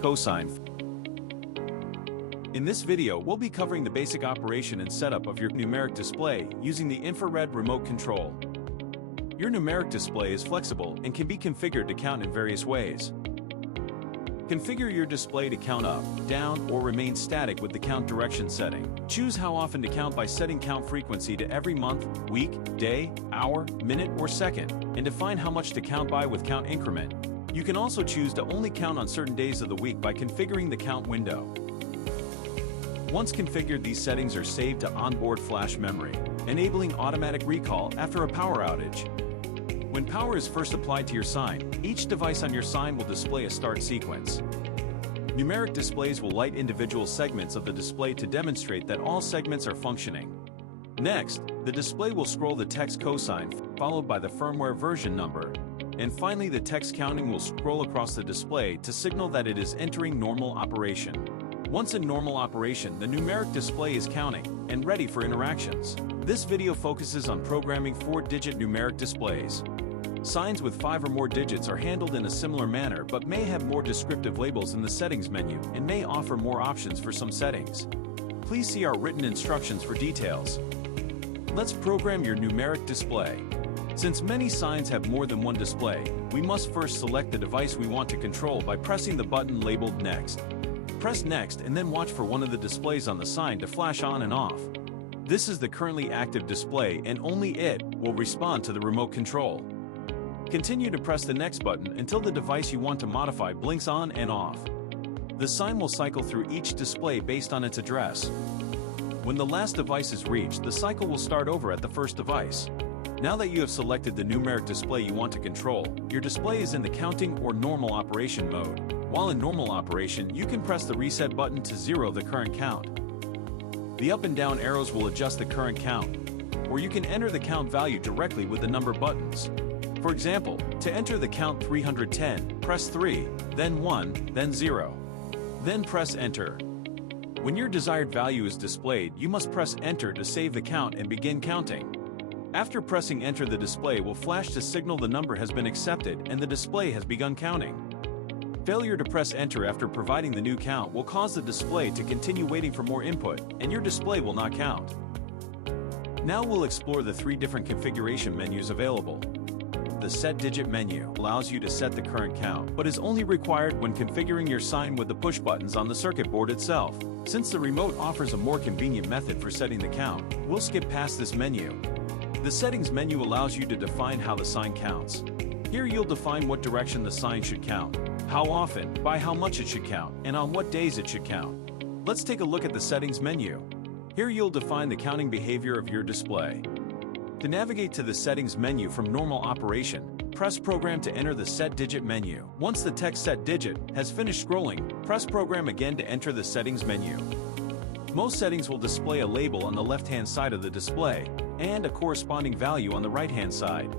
cosine. In this video, we'll be covering the basic operation and setup of your numeric display using the infrared remote control. Your numeric display is flexible and can be configured to count in various ways. Configure your display to count up, down, or remain static with the count direction setting. Choose how often to count by setting count frequency to every month, week, day, hour, minute, or second, and define how much to count by with count increment. You can also choose to only count on certain days of the week by configuring the count window. Once configured, these settings are saved to onboard flash memory, enabling automatic recall after a power outage. When power is first applied to your sign, each device on your sign will display a start sequence. Numeric displays will light individual segments of the display to demonstrate that all segments are functioning. Next, the display will scroll the text cosine, followed by the firmware version number. And finally, the text counting will scroll across the display to signal that it is entering normal operation. Once in normal operation, the numeric display is counting and ready for interactions. This video focuses on programming 4-digit numeric displays. Signs with 5 or more digits are handled in a similar manner but may have more descriptive labels in the settings menu and may offer more options for some settings. Please see our written instructions for details. Let's program your numeric display. Since many signs have more than one display, we must first select the device we want to control by pressing the button labeled Next. Press Next and then watch for one of the displays on the sign to flash on and off. This is the currently active display and only it will respond to the remote control. Continue to press the Next button until the device you want to modify blinks on and off. The sign will cycle through each display based on its address. When the last device is reached, the cycle will start over at the first device. Now that you have selected the numeric display you want to control, your display is in the counting or normal operation mode. While in normal operation, you can press the reset button to zero the current count. The up and down arrows will adjust the current count, or you can enter the count value directly with the number buttons. For example, to enter the count 310, press 3, then 1, then 0. Then press Enter. When your desired value is displayed, you must press Enter to save the count and begin counting. After pressing Enter, the display will flash to signal the number has been accepted and the display has begun counting. Failure to press Enter after providing the new count will cause the display to continue waiting for more input, and your display will not count. Now we'll explore the 3 different configuration menus available. The Set Digit menu allows you to set the current count, but is only required when configuring your sign with the push buttons on the circuit board itself. Since the remote offers a more convenient method for setting the count, we'll skip past this menu. The Settings menu allows you to define how the sign counts. Here you'll define what direction the sign should count, how often, by how much it should count, and on what days it should count. Let's take a look at the Settings menu. Here you'll define the counting behavior of your display. To navigate to the Settings menu from normal operation, press Program to enter the Set Digit menu. Once the text Set Digit has finished scrolling, press Program again to enter the Settings menu. Most settings will display a label on the left-hand side of the display, and a corresponding value on the right-hand side.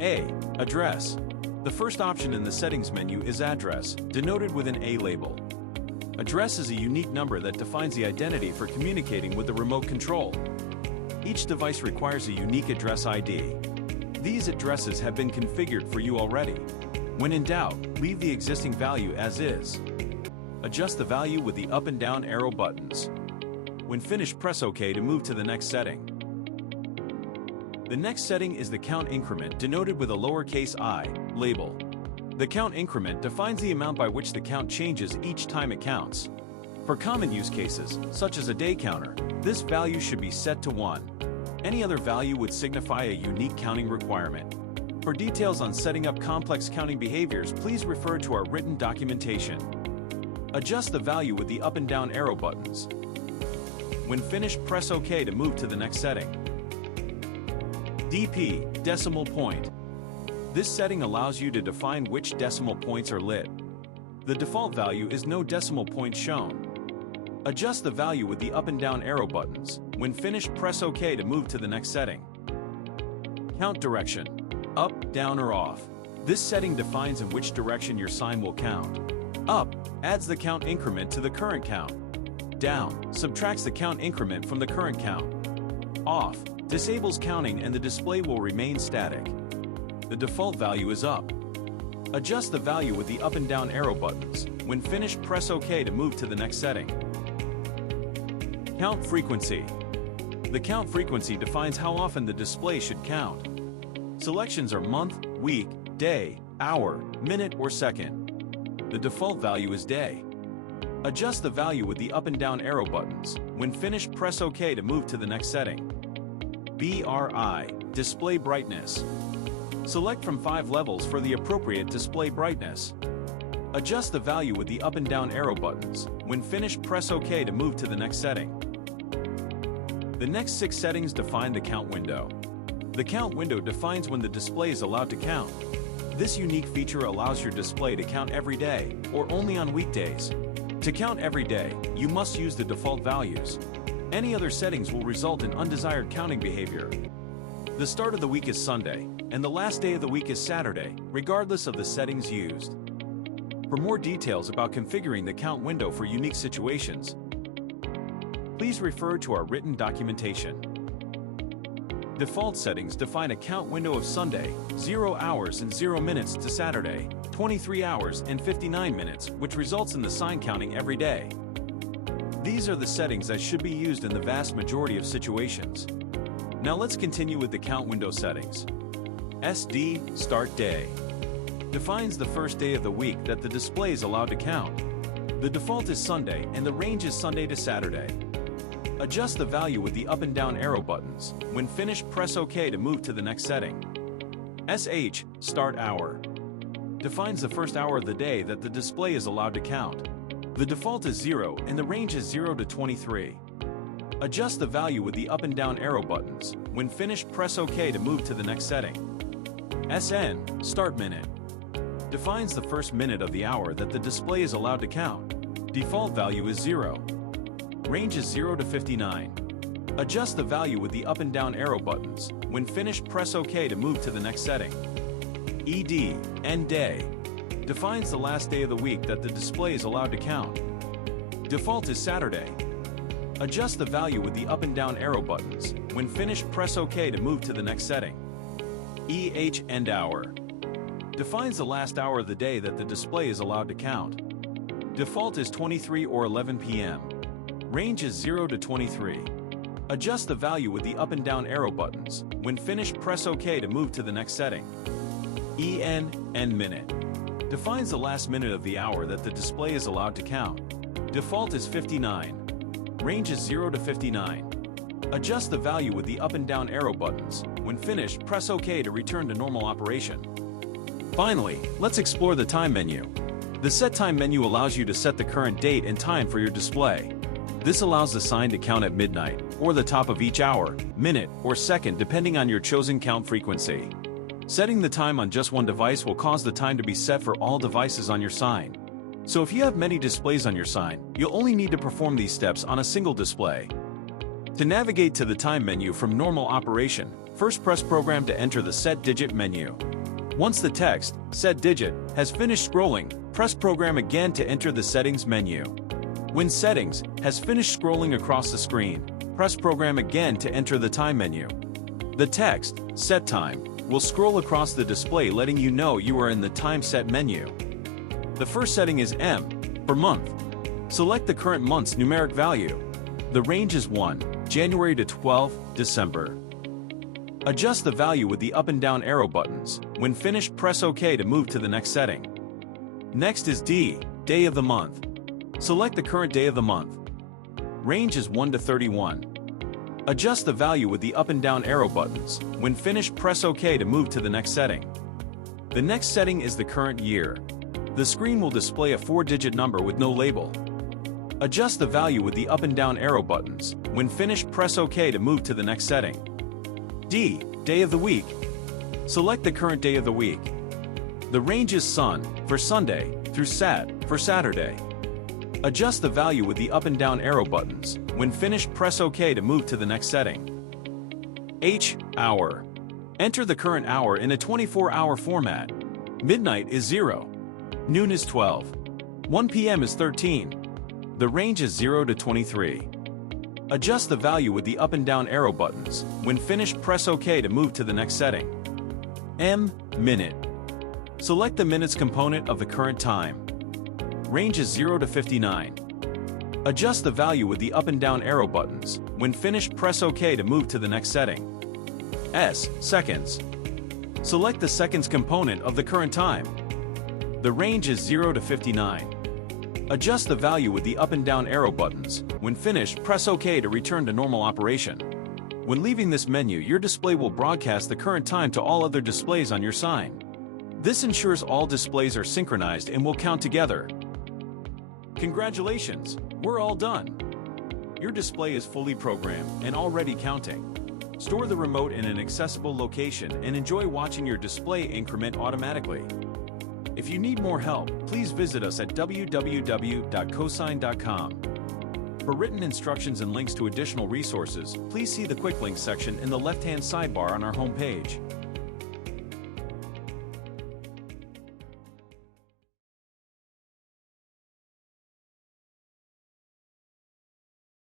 A. Address. The first option in the Settings menu is Address, denoted with an A label. Address is a unique number that defines the identity for communicating with the remote control. Each device requires a unique address ID. These addresses have been configured for you already. When in doubt, leave the existing value as is. Adjust the value with the up and down arrow buttons. When finished, press OK to move to the next setting. The next setting is the count increment, denoted with a lowercase I label. The count increment defines the amount by which the count changes each time it counts. For common use cases, such as a day counter, this value should be set to 1. Any other value would signify a unique counting requirement. For details on setting up complex counting behaviors, please refer to our written documentation. Adjust the value with the up and down arrow buttons. When finished, press OK to move to the next setting. DP, decimal point. This setting allows you to define which decimal points are lit. The default value is no decimal point shown. Adjust the value with the up and down arrow buttons. When finished, press OK to move to the next setting. Count direction. Up, down, or off. This setting defines in which direction your sign will count. Up adds the count increment to the current count. Down subtracts the count increment from the current count. Off disables counting and the display will remain static. The default value is up. Adjust the value with the up and down arrow buttons. When finished, press OK to move to the next setting. Count frequency. The count frequency defines how often the display should count. Selections are month, week, day, hour, minute, or second. The default value is day. Adjust the value with the up and down arrow buttons. When finished, press OK to move to the next setting. BRI, display brightness. Select from 5 levels for the appropriate display brightness. Adjust the value with the up and down arrow buttons. When finished, press OK to move to the next setting. The next 6 settings define the count window. The count window defines when the display is allowed to count. This unique feature allows your display to count every day, or only on weekdays. To count every day, you must use the default values. Any other settings will result in undesired counting behavior. The start of the week is Sunday, and the last day of the week is Saturday, regardless of the settings used. For more details about configuring the count window for unique situations, please refer to our written documentation. Default settings define a count window of Sunday, 0 hours and 0 minutes, to Saturday, 23 hours and 59 minutes, which results in the sign counting every day. These are the settings that should be used in the vast majority of situations. Now let's continue with the count window settings. SD, start day. Defines the first day of the week that the display is allowed to count. The default is Sunday and the range is Sunday to Saturday. Adjust the value with the up and down arrow buttons. When finished, press OK to move to the next setting. SH, start hour. Defines the first hour of the day that the display is allowed to count. The default is 0 and the range is 0 to 23. Adjust the value with the up and down arrow buttons. When finished, press OK to move to the next setting. SN, start minute. Defines the first minute of the hour that the display is allowed to count. Default value is 0. Range is 0 to 59. Adjust the value with the up and down arrow buttons. When finished, press OK to move to the next setting. ED, end day. Defines the last day of the week that the display is allowed to count. Default is Saturday. Adjust the value with the up and down arrow buttons. When finished, press OK to move to the next setting. EH, end hour. Defines the last hour of the day that the display is allowed to count. Default is 23 or 11 p.m. Range is 0 to 23. Adjust the value with the up and down arrow buttons. When finished, press OK to move to the next setting. EN, end minute. Defines the last minute of the hour that the display is allowed to count. Default is 59. Range is 0 to 59. Adjust the value with the up and down arrow buttons. When finished, press OK to return to normal operation. Finally, let's explore the time menu. The Set Time menu allows you to set the current date and time for your display. This allows the sign to count at midnight, or the top of each hour, minute, or second depending on your chosen count frequency. Setting the time on just one device will cause the time to be set for all devices on your sign. So if you have many displays on your sign, you'll only need to perform these steps on a single display. To navigate to the time menu from normal operation, first press Program to enter the Set Digit menu. Once the text, Set Digit, has finished scrolling, press Program again to enter the Settings menu. When Settings has finished scrolling across the screen, press Program again to enter the Time menu. The text, Set Time, will scroll across the display letting you know you are in the Time Set menu. The first setting is M, for month. Select the current month's numeric value. The range is 1, January to 12, December. Adjust the value with the up and down arrow buttons. When finished, press OK to move to the next setting. Next is D, day of the month. Select the current day of the month. Range is 1 to 31. Adjust the value with the up and down arrow buttons. When finished, press OK to move to the next setting. The next setting is the current year. The screen will display a 4-digit number with no label. Adjust the value with the up and down arrow buttons. When finished, press OK to move to the next setting. D, day of the week. Select the current day of the week. The range is Sun, for Sunday, through Sat, for Saturday. Adjust the value with the up and down arrow buttons. When finished, press OK to move to the next setting. H, hour. Enter the current hour in a 24-hour format. Midnight is 0. Noon is 12. 1 p.m. is 13. The range is 0 to 23. Adjust the value with the up and down arrow buttons. When finished, press OK to move to the next setting. M, minute. Select the minutes component of the current time. Range is 0 to 59. Adjust the value with the up and down arrow buttons. When finished, press OK to move to the next setting. Seconds. Select the seconds component of the current time. The range is 0 to 59. Adjust the value with the up and down arrow buttons. When finished, press OK to return to normal operation. When leaving this menu, your display will broadcast the current time to all other displays on your sign. This ensures all displays are synchronized and will count together. Congratulations, we're all done. Your display is fully programmed and already counting. Store the remote in an accessible location and enjoy watching your display increment automatically. If you need more help, please visit us at www.cosign.com. For written instructions and links to additional resources, please see the Quick Links section in the left-hand sidebar on our homepage.